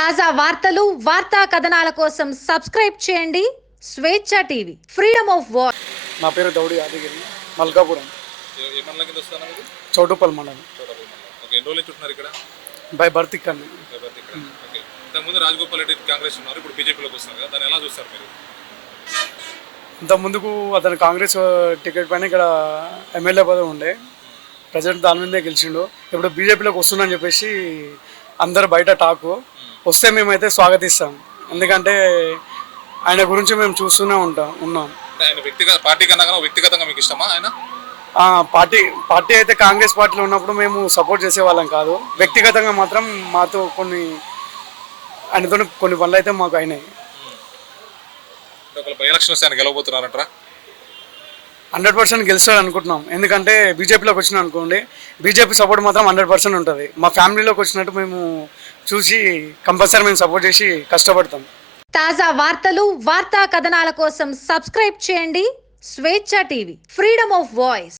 తాజా వార్తలు వార్తా కథనాల కోసం సబ్స్క్రైబ్ చేయండి స్వేచ్ఛ టీవీ ఫ్రీడమ్ ఆఫ్ వాయిస్. నా పేరు దౌడి యాదగిరి, మల్కాపురం. ఏ మండలం కింద వస్తాను మీరు? చౌటుప్పల్ మండలం. చోటపల్లి మండలం. ఓకే, ఎన్ని రోజులు నుంచి ఉంటున్నారు ఇక్కడ? బై బర్త్ ఇక్కడ. ఓకే, ఇంతకుముందు రాజగోపాల్ రెడ్డి కాంగ్రెస్ ఉన్నారు, ఇప్పుడు బీజేపీలోకి వస్తున్నారు కదా, దాన్ని ఎలా చూస్తారు మీరు? ఇంత ముందుకు అతను కాంగ్రెస్ టికెట్ పైన ఇక్కడ ఎమ్మెల్యే పదవి ఉండే, ప్రజెంట్ దాని మీదే గెలిచిండు. ఇప్పుడు బీజేపీలోకి వస్తుందని చెప్పేసి అందరు బయట టాకు. వస్తే మేమైతే స్వాగతిస్తాం, ఎందుకంటే ఆయన గురించి మేము చూస్తూనే ఉన్నాం. ఆయన పార్టీ కన్నా వ్యక్తిగతంగా మీకు ఇష్టమా ఆయన? పార్టీ అయితే కాంగ్రెస్ పార్టీలో ఉన్నప్పుడు మేము సపోర్ట్ చేసేవాళ్ళం కాదు. వ్యక్తిగతంగా మాత్రం మాతో ఆయనతో కొన్ని పనులు అయితే మాకు అయినాయి. బై ఎలక్షన్ వస్తే ఆయన గెలవబోతున్నారంటారా? 100% గెలుస్తాడు అనుకుంటున్నాం. ఎందుకంటే బీజేపీలోకి వచ్చిన అనుకోండి, బీజేపీ సపోర్ట్ మాత్రం 100% ఉంటుంది. మా ఫ్యామిలీలోకి వచ్చినట్టు మేము చూసి కంపల్సరీ మేము సపోర్ట్ చేసి కష్టపడతాం. తాజా వార్తలు వార్తా కథనాల కోసం సబ్స్క్రైబ్ చేయండి స్వేచ్ఛ టీవీ ఫ్రీడమ్ ఆఫ్ వాయిస్.